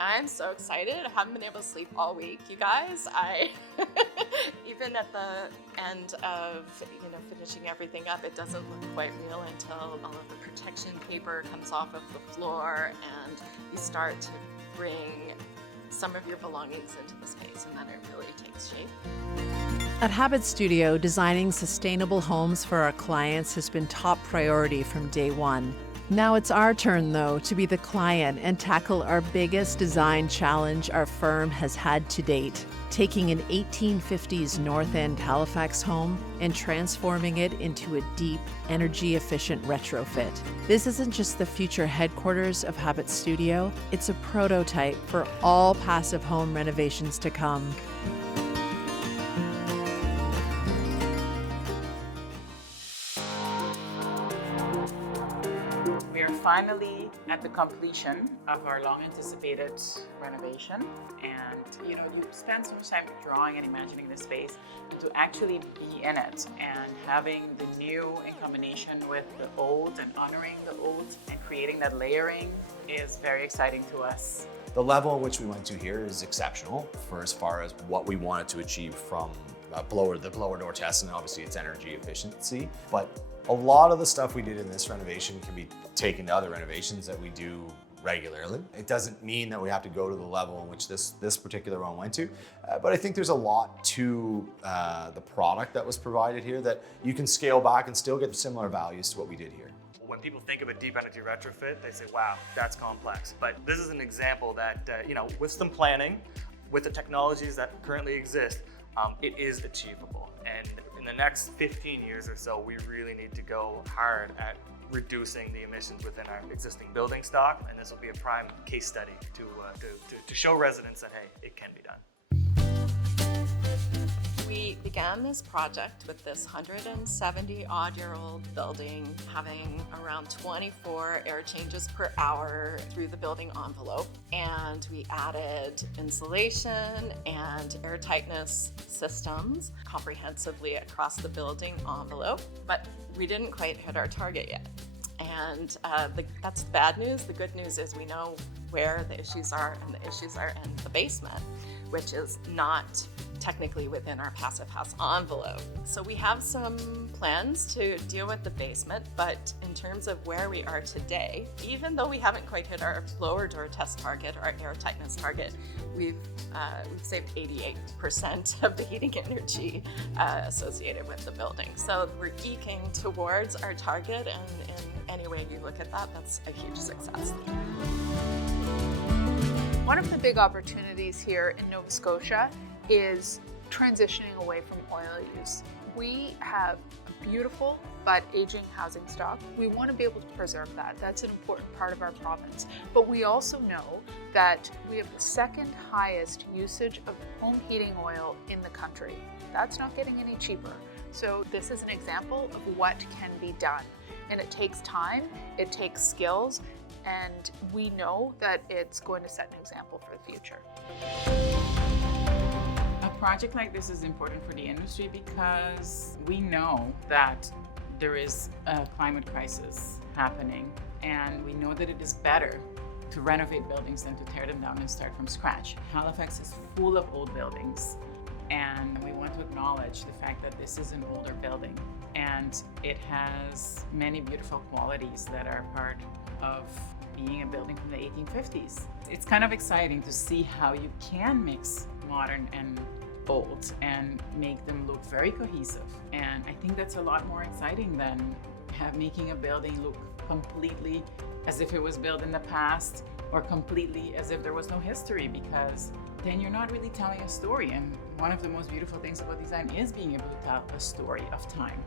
I'm so excited. I haven't been able to sleep all week, you guys. I even at the end of finishing everything up, it doesn't look quite real until all of the protection paper comes off of the floor and you start to bring some of your belongings into the space, and then it really takes shape. At Habit Studio, designing sustainable homes for our clients has been top priority from day one. Now it's our turn, though, to be the client and tackle our biggest design challenge our firm has had to date, taking an 1850s North End Halifax home and transforming it into a deep, energy-efficient retrofit. This isn't just the future headquarters of Habit Studio, it's a prototype for all passive home renovations to come. We are finally at the completion of our long-anticipated renovation, and you spend so much time drawing and imagining the space, and to actually be in it and having the new in combination with the old and honoring the old and creating that layering is very exciting to us. The level in which we went to here is exceptional for as far as what we wanted to achieve from the blower door test, and obviously its energy efficiency. But a lot of the stuff we did in this renovation can be taken to other renovations that we do regularly. It doesn't mean that we have to go to the level in which this particular one went to, but I think there's a lot to the product that was provided here that you can scale back and still get similar values to what we did here. When people think of a deep energy retrofit, they say, wow, that's complex. But this is an example that, with some planning, with the technologies that currently exist, it is achievable. And in the next 15 years or so, we really need to go hard at reducing the emissions within our existing building stock. And this will be a prime case study to show residents that, hey, it can be done. We began this project with this 170-odd-year-old building having around 24 air changes per hour through the building envelope. And we added insulation and airtightness systems comprehensively across the building envelope, but we didn't quite hit our target yet. And that's the bad news. The good news is we know where the issues are, and the issues are in the basement, which is not technically within our passive house envelope. So we have some plans to deal with the basement, but in terms of where we are today, even though we haven't quite hit our blower door test target, our air tightness target, we've saved 88% of the heating energy associated with the building. So we're geeking towards our target, and in any way you look at that, that's a huge success. One of the big opportunities here in Nova Scotia is transitioning away from oil use. We have a beautiful but aging housing stock. We want to be able to preserve that. That's an important part of our province. But we also know that we have the second highest usage of home heating oil in the country. That's not getting any cheaper. So this is an example of what can be done. And it takes time, it takes skills, and we know that it's going to set an example for the future. A project like this is important for the industry because we know that there is a climate crisis happening, and we know that it is better to renovate buildings than to tear them down and start from scratch. Halifax is full of old buildings, and we want to acknowledge the fact that this is an older building, and it has many beautiful qualities that are part of being a building from the 1850s. It's kind of exciting to see how you can mix modern and old and make them look very cohesive. And I think that's a lot more exciting than making a building look completely as if it was built in the past or completely as if there was no history, because then you're not really telling a story. And one of the most beautiful things about design is being able to tell a story of time.